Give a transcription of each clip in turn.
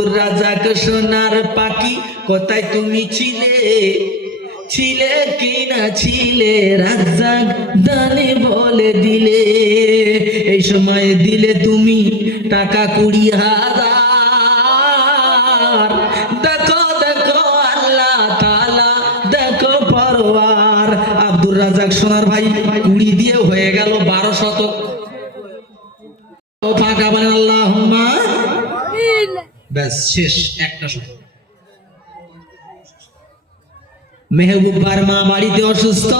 আব্দুর রাজাক সোনার পাখি কোথায় তুমি ছিলে? ছিলে কি ছিলে রাজাক দানে বলে দিলে। এই সময় দিলে তুমি টাকা কুড়ি হাজার। দেখো দেখো, আল্লাহ তাআলা, দেখো পরওয়ার আব্দুর রাজাক সোনার ভাই কুড়ি দিয়ে হয়ে গেল বারো শতক। ফাঁকা বলেন আল্লাহুম্মা ব্যাস, শেষ, একটা শতক মেহবুব মা বাড়িতে অসুস্থ,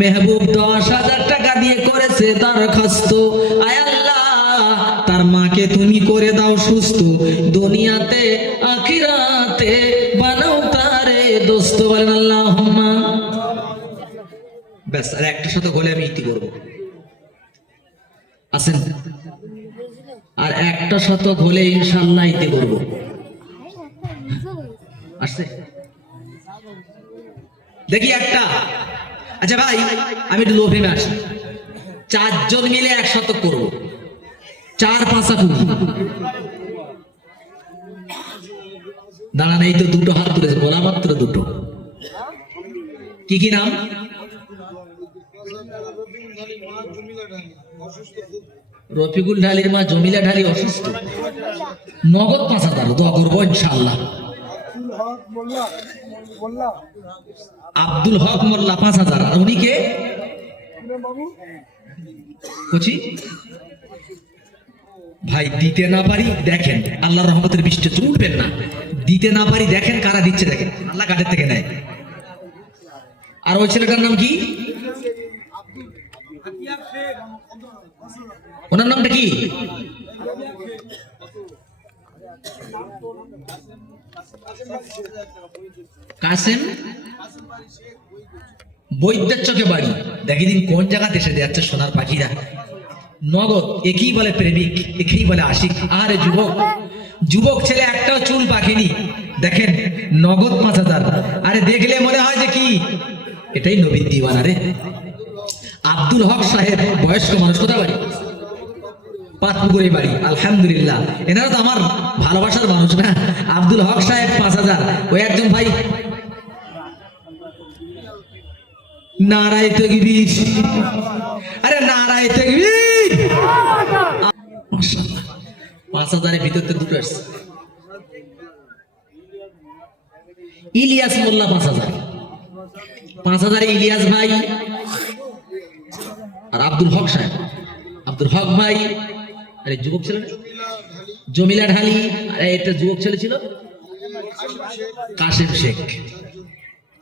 মেহবুব দশ হাজার টাকা দিয়ে করেছে দরখাস্ত আয় আল্লাহ, তার মাকে তুমি করে দাও সুস্থ। দুনিয়াতে, আখিরাতে বানাও তারে দোস্ত, বলেন আল্লাহ ব্যাস, আর একটা সাথে হলে আমি ইতি করব। আসেন আর একটা শতক হলে ইনশাল্লাহ ইতি করব আসছে? দেখি একটা। আচ্ছা ভাই, আমি একটু লোভে আসি। চারজন মিলে এক শতক করব। চার পাঁচা কুড়ি দাঁড়ান, এই তো দুটো হাত তুলেছে, বলা মাত্র দুটো। কি কি নাম? রফিকুল ঢালির মা জমিলা ঢালি অসুস্থ। নগদ পাঁচ হাজার, দোয়া করব ইনশাল্লাহ আব্দুল হক মোল্লা পাঁচ হাজার, আর উনি কে? ভাই, দিতে না পারি, দেখেন, আল্লাহর রহমতের বৃষ্টি চুলবেন না। দিতে না পারি, দেখেন, কারা দিচ্ছে, দেখেন। আল্লাহ কাদের থেকে নেয়? আর ওই ছেলেটার নাম কি? ওনার নামটা কি? কাসেম? বৈদ্যের চোখে বাড়ি। দেখি দিন কোন জায়গাতে এসে যাচ্ছে সোনার পাখিরা। নগদ, একেই বলে প্রেমিক, একেই বলে আশিক। আরে যুবক যুবক ছেলে একটাও চুল পাখিনি দেখেন, নগদ পাঁচ হাজার। আরে দেখলে মনে হয় যে কি? এটাই নবীন দিওয়ানা রে। আব্দুল হক সাহেব, বয়স্ক মানুষ, কোথায় বাড়ি? পাতপুকুরে বাড়ি, আলহামদুলিল্লাহ। এনারা তো আমার ভালোবাসার মানুষ, না? আব্দুল হক সাহেব, পাঁচ হাজার। ওই একজন ভাই। ইলিয়াস ভাই। আর আব্দুল হক সাহেব। আব্দুল হক ভাই আরে যুবক ছেলে জমিলা ঢালি আরে এটা যুবক ছেলে ছিল? কাশেম শেখ।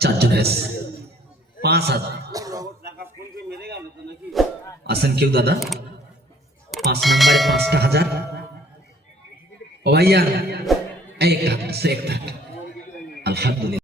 চারজন এস। পাঁচ হাজার আছেন কেউ দাদা? পাঁচ নম্বরে পাঁচটা হাজার। ও ভাইয়া এক হাত, সে একটা হাত। আলহামদুলিল্লাহ।